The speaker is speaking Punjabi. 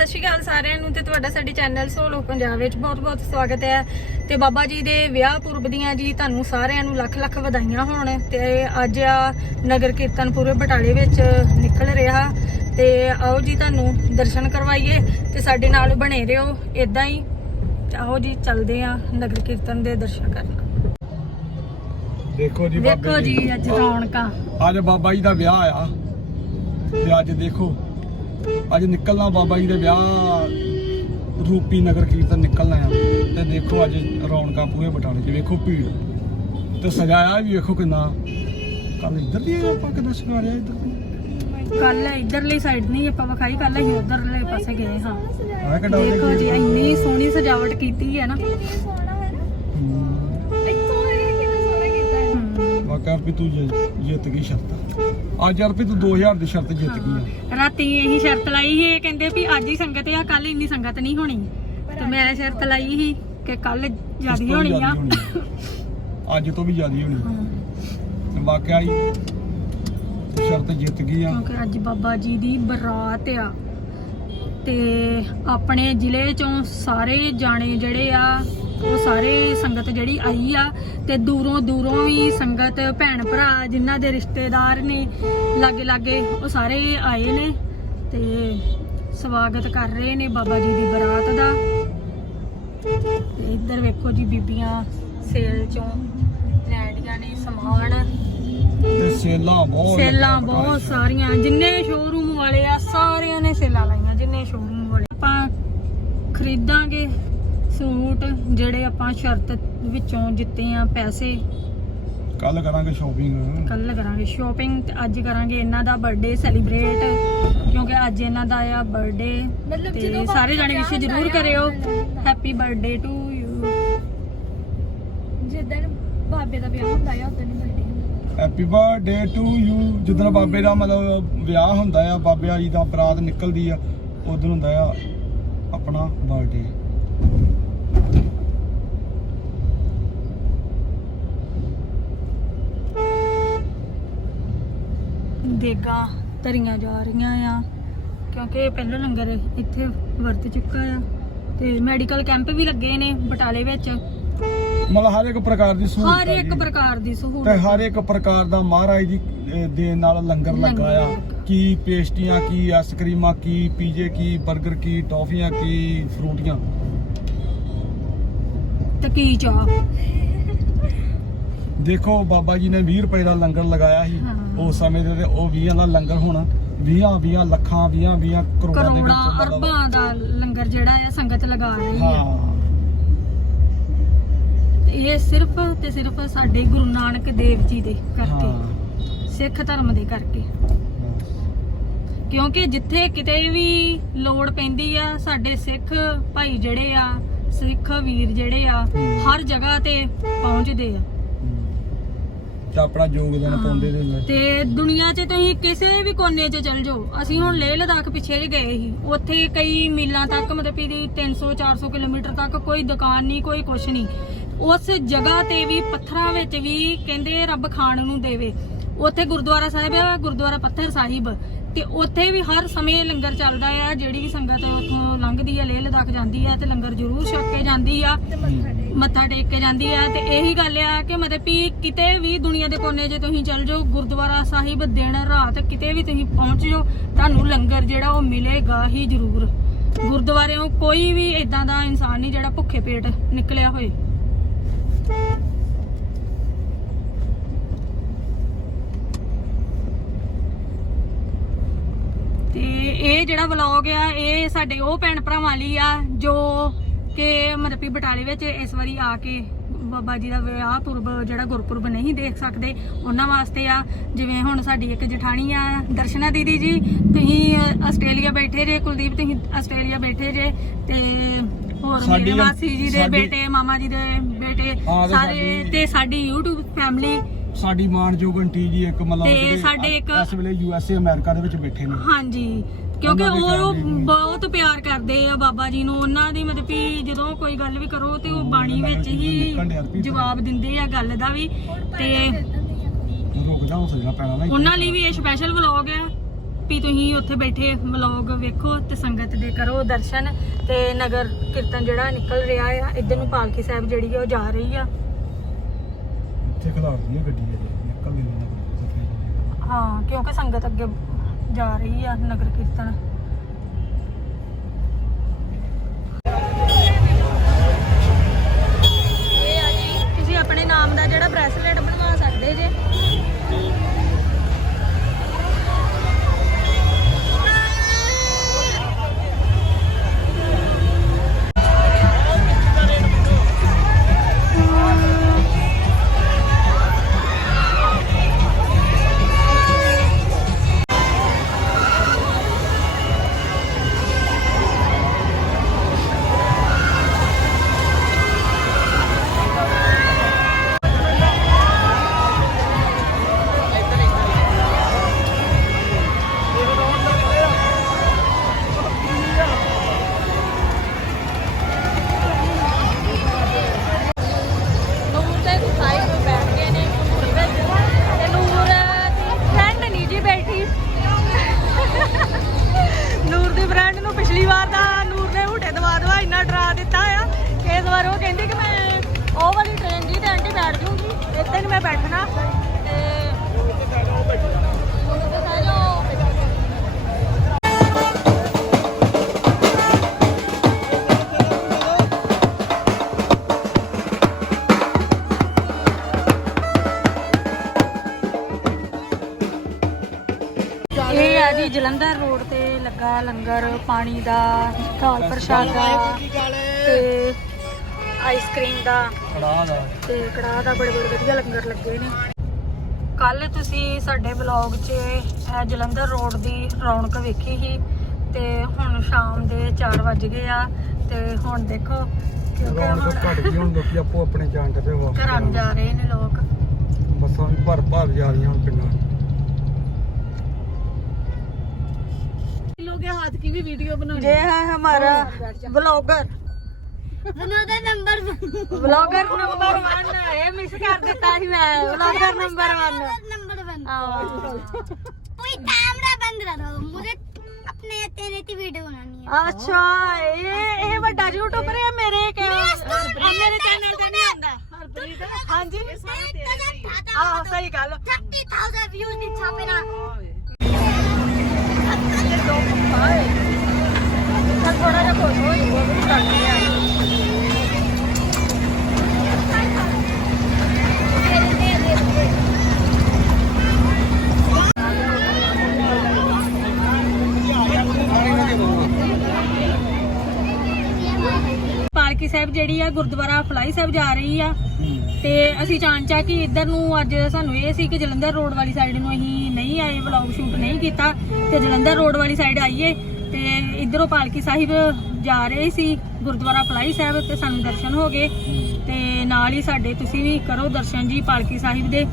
ਸਤਿ ਸ਼੍ਰੀ ਅਕਾਲ ਸਾਰਿਆਂ ਨੂੰ ਤੇ ਤੁਹਾਡਾ ਸਾਡੇ ਚੈਨਲ ਸੋਲੋ ਪੰਜਾਬ ਵਿੱਚ ਬਹੁਤ-ਬਹੁਤ ਸਵਾਗਤ ਹੈ। ਤੇ ਬਾਬਾ ਜੀ ਦੇ ਵਿਆਹ ਪੁਰਬ ਦੀਆਂ ਜੀ ਤੁਹਾਨੂੰ ਸਾਰਿਆਂ ਨੂੰ ਲੱਖ-ਲੱਖ ਵਧਾਈਆਂ ਹੋਣ ਤੇ ਅੱਜ ਆ ਨਗਰ ਕੀਰਤਨ ਪੂਰੇ ਬਟਾਲੇ ਵਿੱਚ ਨਿਕਲ ਰਿਹਾ। ਤੇ ਆਓ ਜੀ ਤੁਹਾਨੂੰ ਦਰਸ਼ਨ ਕਰਵਾਈਏ ਤੇ ਸਾਡੇ ਨਾਲ ਬਣੇ ਰਹੋ ਇਦਾਂ ਹੀ। ਆਓ ਜੀ ਚੱਲਦੇ ਆ ਨਗਰ ਕੀਰਤਨ ਦੇ ਦਰਸ਼ਨ ਕਰਨ। ਦੇਖੋ ਜੀ ਬਾਬੇ ਵੇਖੋ ਜੀ। ਅੱਜ ਰੌਣਕਾਂ। ਅੱਜ ਬਾਬਾ ਜੀ ਦਾ ਵਿਆਹ ਆ ਤੇ ਅੱਜ ਦੇਖੋ ਅੱਜ ਨਿਕਲਣਾ ਬਾਬਾ ਜੀ ਦੇ ਵਿਆਹ ਰੂਪੀ ਨਗਰ ਕੀਰਤਨ ਨਿਕਲਣਾ ਆ। ਤੇ ਦੇਖੋ ਅੱਜ ਰੌਣਕਾਂ ਪੂਰੇ ਬਟਾਲੇ 'ਚ ਵੇਖੋ ਭੀੜ। ਤੇ ਸਜਾਇਆ ਵੀ ਵੇਖੋ ਕਿੰਨਾ। ਕੱਲ ਇੱਧਰ ਦੀ ਆਪਾਂ ਕਿੰਨਾ ਸਜਾਇਆ ਇੱਧਰ ਕੱਲ ਇਧਰਲੀ ਸਾਈਡ ਨਹੀਂ ਆਪਾਂ ਵਿਖਾਈ ਕੱਲ ਅਸੀਂ ਉਧਰਲੇ ਪਾਸੇ ਗਏ ਹਾਂ। ਦੇਖੋ ਜੀ ਇੰਨੀ ਸੋਹਣੀ ਸਜਾਵਟ ਕੀਤੀ ਹੈ ਨਾ। ਵਾਕਿਆ ਵੀ ਤੂੰ ਜਿ- ਜਿੱਤ ਗਈ ਸ਼ਰਤ। ਅੱਜ ਯਾਰ ਵੀ ਤੂੰ 2000 ਦੀ ਸ਼ਰਤ ਜਿੱਤ ਗਈ ਆ। ਰਾਤੀ ਇਹੀ ਸ਼ਰਤ ਲਾਈ ਸੀ ਇਹ ਕਹਿੰਦੇ ਵੀ ਅੱਜ ਹੀ ਸੰਗਤ ਆ ਕੱਲ ਇੰਨੀ ਸੰਗਤ ਨਹੀਂ ਹੋਣੀ। ਤੇ ਮੈਂ ਸ਼ਰਤ ਲਾਈ ਸੀ ਕਿ ਕੱਲ ਇਸ ਜਿਆਦੀ ਵੀ ਹੋਣੀ ਆ। ਹੋਣੀ ਆ। ਅੱਜ ਤੋਂ ਵੀ ਜ਼ਿਆਦੀ ਹੋਣੀ ਹਾਂ, ਤੇ ਵਾਕਿਆ ਹੀ ਸ਼ਰਤ ਜਿੱਤ ਗਈ ਆ। ਕਿਉਂਕਿ ਅੱਜ ਬਾਬਾ ਜੀ ਦੀ ਬਰਾਤ ਆ। ਤੇ ਆਪਣੇ ਜ਼ਿਲ੍ਹੇ ਚੋਂ ਸਾਰੇ ਜਾਣੇ ਜਿਹੜੇ ਆ ਉਹ ਸਾਰੇ ਸੰਗਤ ਜਿਹੜੀ ਆਈ ਆ ਤੇ ਦੂਰੋਂ ਦੂਰੋਂ ਵੀ ਸੰਗਤ ਭੈਣ ਭਰਾ ਜਿਨ੍ਹਾਂ ਦੇ ਰਿਸ਼ਤੇਦਾਰ ਨੇ ਲਾਗੇ ਲਾਗੇ ਉਹ ਸਾਰੇ ਆਏ ਨੇ ਤੇ ਸਵਾਗਤ ਕਰ ਰਹੇ ਨੇ ਬਾਬਾ ਜੀ ਦੀ ਬਰਾਤ ਦਾ। ਤੇ ਇੱਧਰ ਵੇਖੋ ਜੀ ਬੀਬੀਆਂ ਸੇਲ ਚੋਂ ਲੈਂਡੀਆਂ ਨੇ ਸਮਾਨ। ਤੇ ਸੇਲਾਂ ਬਹੁਤ ਸੇਲਾਂ ਬਹੁਤ ਸਾਰੀਆਂ ਜਿੰਨੇ ਸ਼ੋਰੂਮ ਵਾਲੇ ਆ ਸਾਰਿਆਂ ਨੇ ਸੇਲਾਂ ਲਾਈਆਂ ਜਿੰਨੇ ਸ਼ੋਰੂਮ ਵਾਲੇ। ਆਪਾਂ ਖਰੀਦਾਂਗੇ। ਸੂਟ ਜਿਹੜੇ ਆਪਾਂ ਸ਼ਰਤ ਵਿੱਚੋਂ ਜਿੱਤੇ ਆ ਪੈਸੇ। ਕੱਲ ਕਰਾਂਗੇ ਸ਼ਾਪਿੰਗ ਕੱਲ ਕਰਾਂਗੇ ਸ਼ਾਪਿੰਗ ਤੇ ਅੱਜ ਕਰਾਂਗੇ ਇਹਨਾਂ ਦਾ ਬਰਥਡੇ ਸੈਲੀਬ੍ਰੇਟ ਕਿਉਂਕਿ ਅੱਜ ਇਹਨਾਂ ਦਾ ਆ ਬਰਥਡੇ ਮਤਲਬ ਜਦੋਂ ਸਾਰੇ ਜਾਣੇ ਵਿਸ਼ ਜ਼ਰੂਰ ਕਰਿਓ। ਹੈਪੀ ਬਰਥਡੇ ਟੂ ਯੂ ਜਿੱਦਣ ਬਾਬੇ ਦਾ ਵਿਆਹ ਹੁੰਦਾ ਆ ਉਦੋਂ birthday happy birthday to you ਜਦੋਂ ਬਾਬੇ ਦਾ ਮਤਲਬ ਵਿਆਹ ਹੁੰਦਾ ਆ ਬਾਬੇ ਜੀ ਦਾ ਬਰਾਤ ਨਿਕਲਦੀ ਆ ਉਦੋਂ ਹੁੰਦਾ ਆ ਆਪਣਾ ਬਰਥਡੇ ਦੇਗਾ ਧਰੀਆਂ ਜਾ ਰਹੀਆਂ ਆ ਕਿਉਂਕਿ ਪਹਿਲਾਂ ਲੰਗਰ ਇੱਥੇ ਵਰਤ ਚੁੱਕਾ ਆ। ਤੇ ਮੈਡੀਕਲ ਕੈਂਪ ਵੀ ਲੱਗੇ ਨੇ ਬਟਾਲੇ ਵਿੱਚ। ਮਤਲਬ ਹਰ ਇੱਕ ਪ੍ਰਕਾਰ ਦੀ ਸਹੂਲਤ ਹਰ ਇੱਕ। ਪ੍ਰਕਾਰ ਦੀ ਤੇ ਸਹੂਲਤ ਹਰ ਇੱਕ ਪ੍ਰਕਾਰ ਦਾ ਮਹਾਰਾਜ ਦੀ ਦੇਣ ਨਾਲ ਲੰਗਰ ਲੱਗਾ ਆ। ਕੀ ਪੇਸਟੀਆਂ ਕੀ ਆਈਸਕ੍ਰੀਮਾਂ ਕੀ ਪੀਜੇ ਕੀ 버ਗਰ ਕੀ ਟੌਫੀਆਂ ਕੀ ਫਰੂਟੀਆਂ? ਤੇ ਕੀ ਚਾਹ? ਦੇਖੋ ਬਾਬਾ ਜੀ ਨੇ 20 ਰੁਪਏ ਦਾ ਲੰਗਰ ਲਗਾਇਆ ਸੀ। ਉਸ ਸਮੇਂ ਦੇ ਤੇ ਉਹ 20 ਦਾ ਲੰਗਰ ਹੁਣ 20 20 ਲੱਖਾਂ 20 20 ਕਰੋੜਾਂ ਦੇ ਵਿੱਚ ਕਰੋੜਾਂ ਮਤਲਬ ਅਰਬਾਂ ਦਾ ਲੰਗਰ ਜਿਹੜਾ ਆ ਸੰਗਤ ਲਗਾ ਰਹੀ ਹੈ। ਇਹ ਸਿਰਫ ਤੇ ਸਿਰਫ ਸਾਡੇ ਗੁਰੂ ਨਾਨਕ ਦੇਵ ਜੀ ਦੇ ਕਰਕੇ ਸਿੱਖ ਧਰਮ ਦੇ ਕਰਕੇ। ਕਿਉਂਕਿ ਜਿੱਥੇ ਕਿਤੇ ਵੀ ਲੋੜ ਪੈਂਦੀ ਆ ਸਾਡੇ ਸਿੱਖ ਭਾਈ ਜਿਹੜੇ ਆ ਸਿੱਖ ਵੀਰ ਜਿਹੜੇ ਆ। ਹਰ ਜਗ੍ਹਾ ਤੇ ਪਹੁੰਚਦੇ ਆ। ਤੇ ਆਪਣਾ ਯੋਗਦਾਨ ਪਾਉਂਦੇ ਦੇ ਨੇ ਤੇ ਦੁਨੀਆ 'ਚ ਤੁਸੀਂ ਕਿਸੇ ਵੀ ਕੋਨੇ 'ਚ ਚਲ ਜਾਓ ਅਸੀਂ ਹੁਣ ਲੇਹ ਲਦਾਖ ਪਿੱਛੇ ਜਿਹੇ ਗਏ ਸੀ ਉੱਥੇ ਕਈ ਮੀਲਾਂ ਤੱਕ ਮਤਲਬ ਵੀ 300 400 ਕਿਲੋਮੀਟਰ ਤੱਕ ਕੋਈ ਦੁਕਾਨ ਨਹੀਂ ਕੋਈ ਕੁਛ ਨਹੀਂ। ਉਸ ਜਗ੍ਹਾ ਤੇ ਵੀ ਪੱਥਰਾਂ ਵਿੱਚ ਵੀ ਕਹਿੰਦੇ ਰੱਬ ਖਾਣ ਨੂੰ ਦੇਵੇ। ਉੱਥੇ ਗੁਰਦੁਆਰਾ ਸਾਹਿਬ ਆ ਗੁਰਦੁਆਰਾ ਪੱਥਰ ਸਾਹਿਬ। ਤੇ ਉੱਥੇ ਵੀ ਹਰ ਸਮੇਂ ਲੰਗਰ ਚੱਲਦਾ ਆ, ਜਿਹੜੀ ਵੀ ਸੰਗਤ ਉੱਥੋਂ ਲੰਘਦੀ ਆ, ਲੇਹ ਲਦਾਖ ਜਾਂਦੀ ਆ, ਤੇ ਲੰਗਰ ਜ਼ਰੂਰ ਛਕ ਕੇ ਜਾਂਦੀ ਆ, ਮੱਥਾ ਟੇਕ ਕੇ ਜਾਂਦੀ ਆ, ਤੇ ਇਹੀ ਗੱਲ ਆ ਕਿ ਮਤਲਬ ਵੀ ਕਿਤੇ ਵੀ ਦੁਨੀਆ ਦੇ ਕੋਨੇ ਜੇ ਤੁਸੀਂ ਚੱਲ ਜਾਓ, ਗੁਰਦੁਆਰਾ ਸਾਹਿਬ ਦਿਨ ਰਾਤ ਕਿਤੇ ਵੀ ਤੁਸੀਂ ਪਹੁੰਚ ਜਾਓ, ਤੁਹਾਨੂੰ ਲੰਗਰ ਜਿਹੜਾ ਉਹ ਮਿਲੇਗਾ ਹੀ ਜ਼ਰੂਰ। ਗੁਰਦੁਆਰਿਓਂ ਕੋਈ ਵੀ ਇਦਾਂ ਦਾ ਇਨਸਾਨ ਨਹੀਂ ਜਿਹੜਾ ਭੁੱਖੇ ਪੇਟ ਨਿਕਲਿਆ ਹੋਏ ਤੇ ਇਹ ਜਿਹੜਾ ਵਲੌਗ ਆ ਇਹ ਸਾਡੇ ਉਹ ਭੈਣ ਭਰਾਵਾਂ ਲਈ ਆ ਜੋ ਕਿ ਮਤਲਬ ਵੀ ਬਟਾਲੇ ਵਿੱਚ ਇਸ ਵਾਰੀ ਆ ਕੇ ਬਾਬਾ ਜੀ ਦਾ ਵਿਆਹ ਪੁਰਬ ਜਿਹੜਾ ਗੁਰਪੁਰਬ ਨਹੀਂ ਦੇਖ ਸਕਦੇ ਉਹਨਾਂ ਵਾਸਤੇ ਆ। ਜਿਵੇਂ ਹੁਣ ਸਾਡੀ ਇੱਕ ਜਠਾਣੀ ਆ ਦਰਸ਼ਨਾ ਦੀਦੀ ਜੀ ਤੁਸੀਂ ਆਸਟ੍ਰੇਲੀਆ ਬੈਠੇ ਜੇ ਕੁਲਦੀਪ ਤੁਸੀਂ ਆਸਟ੍ਰੇਲੀਆ ਬੈਠੇ ਜੇ ਤੇ ਹੋਰ ਮੇਰੇ ਮਾਸੀ ਜੀ ਦੇ ਬੇਟੇ ਮਾਮਾ ਜੀ ਦੇ ਬੇਟੇ ਸਾਰੇ ਤੇ ਸਾਡੀ YouTube ਫੈਮਿਲੀ ਸਾਡੀ ਮਾਨਯੋਗ ਆਂਟੀ ਜੀ ਇੱਕ ਮਤਲਬ ਤੇ ਜਿਹੜੇ ਸਾਡੇ ਇੱਕ- ਇਸ ਵੇਲੇ ਯੂ ਐਸ ਏ ਅਮਰੀਕਾ ਦੇ ਵਿੱਚ ਬੈਠੇ ਨੇ। ਹਾਂਜੀ ਕਿਉਂਕਿ ਉਹਨਾਂ ਦੀ ਉਹ family ਨੂੰ- ਬਹੁਤ ਪਿਆਰ ਕਰਦੇ ਆ ਬਾਬਾ ਜੀ ਨੂੰ। ਉਹਨਾਂ ਦੀ ਮਤਲਬ ਵੀ ਜਦੋਂ ਕੋਈ ਗੱਲ ਵੀ ਕਰੋ ਤੇ ਉਹ ਬਾਣੀ ਵਿੱਚ ਨਿਕਲਣ ਡਿਆ ਹੀ। ਜਵਾਬ ਦਿੰਦੇ ਆ ਗੱਲ ਦਾ ਵੀ। ਤੇ ਰੁਕ ਜਾ ਹੌਸਲਾ ਪੈਣਾ ਨਾ ਉਹਨਾਂ ਲਈ ਵੀ ਇਹ ਸਪੈਸ਼ਲ ਵਲੌਗ ਹੀ ਤੁਸੀਂ ਉੱਥੇ ਬੈਠੇ ਵਲੌਗ ਵੇਖੋ ਤੇ ਸੰਗਤ ਦੇ ਕਰੋ ਦਰਸ਼ਨ ਤੇ ਨਗਰ ਕੀਰਤਨ ਜਿਹੜਾ ਨਿਕਲ ਰਿਹਾ ਆ ਇੱਧਰ ਨੂੰ ਪਾਲਕੀ ਸਾਹਿਬ ਜਿਹੜੀ ਆ ਉਹ ਜਾ ਰਹੀ ਆ। ਇੱਥੇ ਖਲਾਰਦੀ ਹੈ ਗੱਡੀ ਇਹ ਨਿਕਲ ਨਹੀਂ ਨਾ ਹਾਂ, ਕਿਉਂਕਿ ਸੰਗਤ ਅੱਗੇ ਜਾ ਰਹੀ ਆ, ਨਗਰ ਕੀਰਤਨ। ਇੱਥੇ ਮੈਂ ਬੈਠਣਾ? ਤੇ ਇਹ ਆ ਜੀ ਜਲੰਧਰ ਰੋਡ ਤੇ ਲੱਗਾ ਲੰਗਰ ਪਾਣੀ ਦਾ ਦਾਲ ਪ੍ਰਸ਼ਾਦਾ ਤੇ ਆਈਸਕ੍ਰੀਮ ਦਾ ਖੜਾ ਦਾ ਤੇ ਕੜਾਹ ਦਾ ਬੜੇ ਬੜੇ ਵਧੀਆ ਲੰਗਰ ਲੱਗੇ ਨੇ ਕੱਲ ਤੁਸੀਂ ਸਾਡੇ ਵਲੌਗ 'ਚ ਇਹ ਜਲੰਧਰ ਰੋਡ ਦੀ ਰੌਣਕ ਵੇਖੀ ਸੀ ਤੇ ਹੁਣ ਸ਼ਾਮ ਦੇ 4 ਵੱਜ ਗਏ ਆ ਤੇ ਹੁਣ ਦੇਖੋ ਕਿਉਂਕਿ ਰੌਣਕ ਹੁਣ ਘਟ ਗਈ ਹੁਣ ਲੋਕੀ ਆਪੋ ਆਪਣੇ ਜਾਣ ਤੇ ਵਾਪਸ ਘਰਾਂ ਨੂੰ ਜਾ ਰਹੇ ਨੇ ਲੋਕ ਬੱਸਾਂ ਵੀ ਭਰ ਭਰ ਜਾ ਰਹੀਆਂ ਹੁਣ ਪਿੰਡਾਂ 'ਚ। लोग हाथ की भी वीडियो बनानी ये है हमारा ब्लॉगर ਦਾ ਨੰਬਰ ब्लॉगर नंबर 1 ਇਹ ਮਿਸ ਕਰ ਦਿੱਤਾ ਸੀ ਮੈਂ ब्लॉगर नंबर 1 नंबर वन ਆਹ कोई कैमरा बंद रहा था मुझे अपने तेरे की वीडियो बनानी है ਅੱਛਾ ਇਹ ਇਹ ਵੱਡਾ ਯੂਟਿਊਬਰ ਹੈ ਮੇਰੇ ਕਿ ਮੇਰੇ ਚੈਨਲ ਤੇ ਨਹੀਂ ਆਉਂਦਾ ਹਰਪ੍ਰੀਤ ਹਾਂਜੀ ਆਹ ਸਹੀ ਗੱਲ 30000 व्यूज नहीं छापे ਪਾਲਕੀ ਸਾਹਿਬ ਜਿਹੜੀ ਆ ਗੁਰਦੁਆਰਾ ਫਲਾਈ ਸਾਹਿਬ ਜਾ ਰਹੀ ਆ। ਤੇ ਅਸੀਂ ਚਾਂਚਾ ਕਿ ਇੱਧਰ ਨੂੰ ਅੱਜ ਸਾਨੂੰ ਇਹ ਸੀ ਕਿ ਜਲੰਧਰ ਰੋਡ ਵਾਲੀ ਸਾਈਡ ਨੂੰ ਅਸੀਂ ਨਹੀਂ ਆਏ ਵਲੌਗ ਸ਼ੂਟ ਨਹੀਂ ਕੀਤਾ। ਤੇ ਜਲੰਧਰ ਰੋਡ ਵਾਲੀ ਸਾਈਡ ਆਈਏ। ਤੇ ਇੱਧਰੋਂ ਪਾਲਕੀ ਸਾਹਿਬ ਜਾ ਰਹੇ ਸੀ ਗੁਰਦੁਆਰਾ ਫਲਾਈ ਸਾਹਿਬ ਤੇ ਸਾਨੂੰ ਦਰਸ਼ਨ ਹੋ ਗਏ। ਤੇ ਨਾਲ ਹੀ ਸਾਡੇ ਤੁਸੀਂ ਵੀ ਕਰੋ ਦਰਸ਼ਨ ਜੀ ਪਾਲਕੀ ਸਾਹਿਬ ਦੇ।